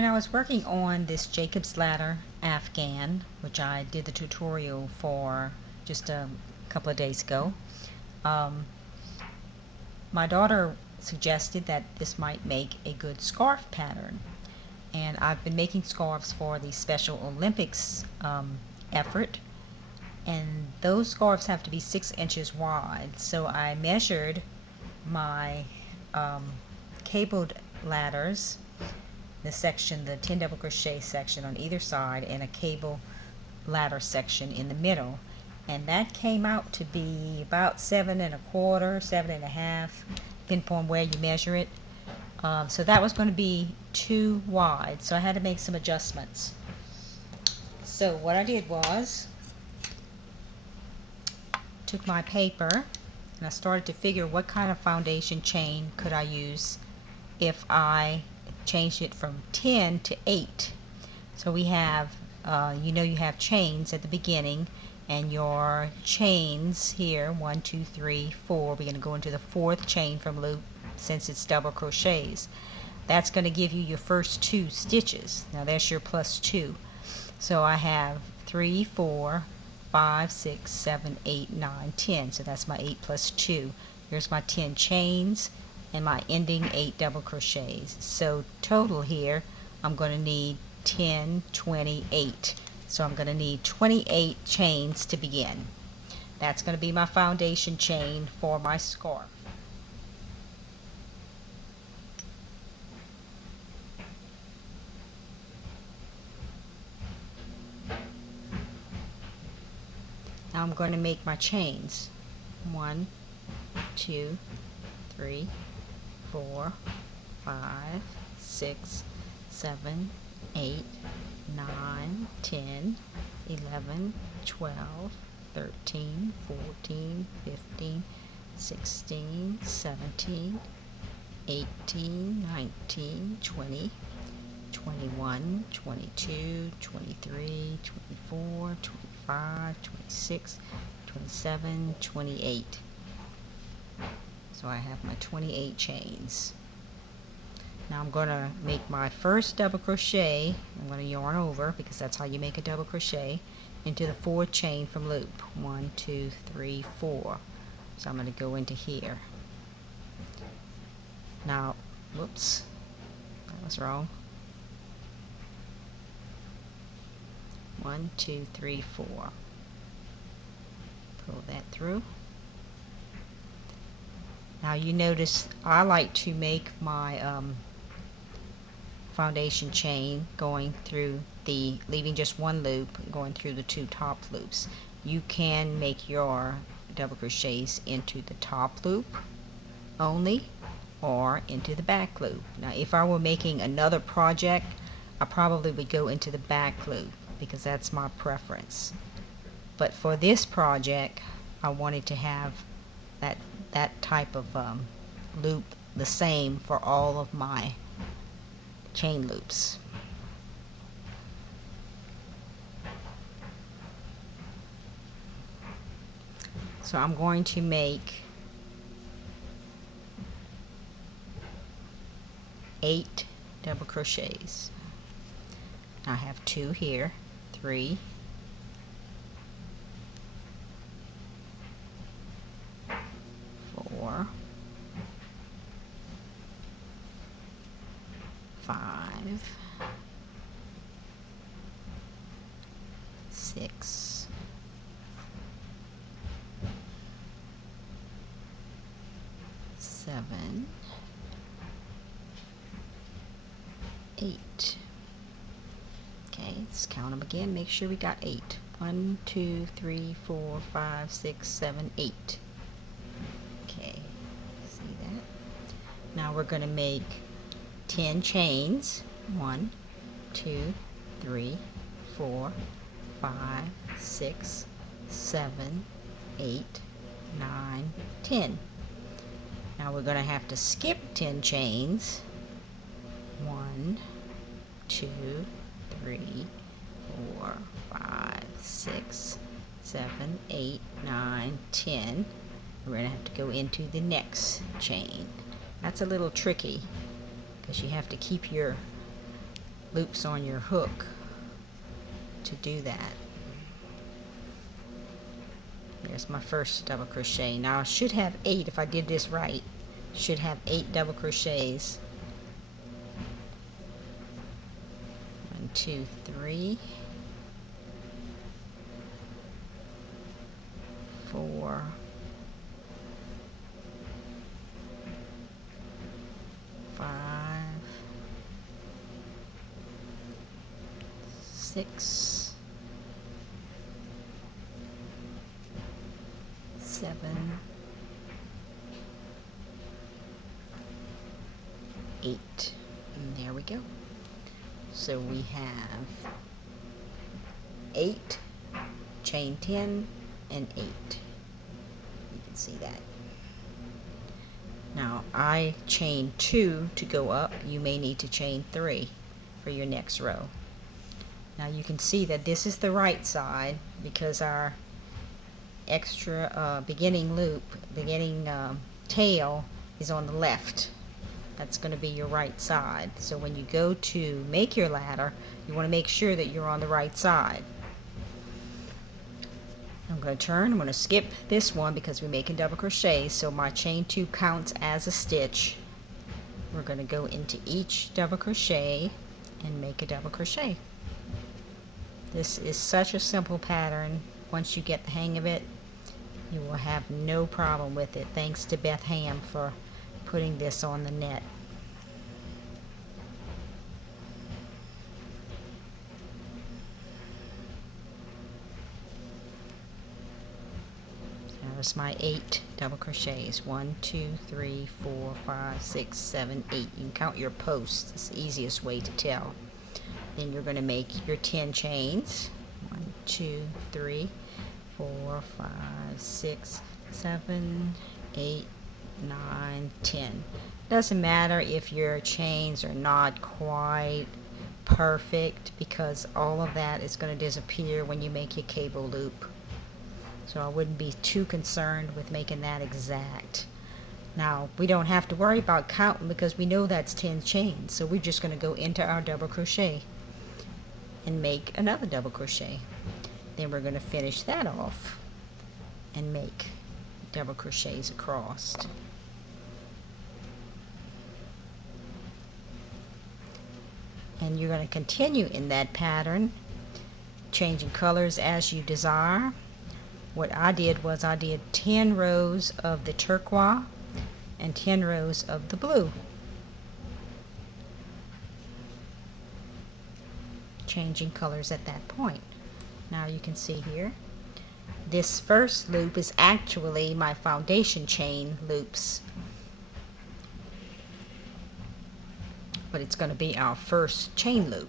When I was working on this Jacob's Ladder Afghan, which I did the tutorial for just a couple of days ago, um, my daughter suggested that this might make a good scarf pattern. And I've been making scarves for the Special Olympics effort, and those scarves have to be 6 inches wide. So I measured my cabled ladders, the section, the 10 double crochet section on either side, and a cable ladder section in the middle, and that came out to be about 7 1/4, 7 1/2, depending upon where you measure it. So that was going to be too wide, so I had to make some adjustments. So what I did was took my paper and I started to figure what kind of foundation chain could I use if I changed it from 10 to 8. So we have, you have chains at the beginning, and your chains here, 1 2 3 4, we're going to go into the 4th chain from loop since it's double crochets. That's going to give you your first 2 stitches. Now that's your +2. So I have 3 4 5 6 7 8 9 10. So that's my 8 + 2. Here's my 10 chains and my ending 8 double crochets. So total here I'm going to need 10, 28. So I'm going to need 28 chains to begin. That's going to be my foundation chain for my scarf. Now I'm going to make my chains. 1 2 3 4 5 6 7 8 9 10 11 12 13 14 15 16 17 18 19 20 21 22 23 24 25 26 27 28. So I have my 28 chains. Now I'm going to make my first double crochet. I'm going to yarn over, because that's how you make a double crochet, into the 4th chain from loop. 1 2 3 4. So I'm going to go into here. Now, whoops, that was wrong. 1 2 3 4. Pull that through. Now you notice I like to make my foundation chain going through leaving just one loop, going through the 2 top loops. You can make your double crochets into the top loop only, or into the back loop. Now if I were making another project, I probably would go into the back loop, because that's my preference. But for this project, I wanted to have that type of loop the same for all of my chain loops. So I'm going to make 8 double crochets. I have 2 here, 3, 4, 5, 6, 7, 8. Okay, let's count them again. Make sure we got 8. 1 2 3 4 5 6 7 8. Okay, see that? Now we're going to make 10 chains. 1 2 3 4 5 6 7 8 9 10. Now we're going to have to skip 10 chains. 1 2 3 4 5 6 7 8 9 10. We're going to have to go into the next chain. That's a little tricky, because you have to keep your loops on your hook to do that. There's my first double crochet. Now I should have 8 if I did this right. Should have 8 double crochets. 1, 2, 3, 4, 5, 6, 7, 8. And there we go. So we have 8, chain 10, and 8. You can see that. Now I chain 2 to go up. You may need to chain 3 for your next row. Now you can see that this is the right side because our extra beginning loop, beginning tail is on the left. That's going to be your right side. So when you go to make your ladder, you want to make sure that you're on the right side. I'm going to turn. I'm going to skip this one because we're making double crochet, so my chain 2 counts as a stitch. We're going to go into each double crochet and make a double crochet. This is such a simple pattern. Once you get the hang of it, you will have no problem with it. Thanks to Beth for putting this on the net. There's my 8 double crochets. 1, 2, 3, 4, 5, 6, 7, 8. You can count your posts. It's the easiest way to tell. Then you're going to make your 10 chains. 1, 2, 3, 4, 5, 6, 7, 8, 9, 10. Doesn't matter if your chains are not quite perfect because all of that is going to disappear when you make your cable loop. So I wouldn't be too concerned with making that exact. Now we don't have to worry about counting because we know that's 10 chains. So we're just going to go into our double crochet and make another double crochet. Then we're going to finish that off and make double crochets across. And you're going to continue in that pattern, changing colors as you desire. What I did was I did 10 rows of the turquoise and 10 rows of the blue. Changing colors at that point. Now you can see here, this first loop is actually my foundation chain loops, but it's going to be our first chain loop.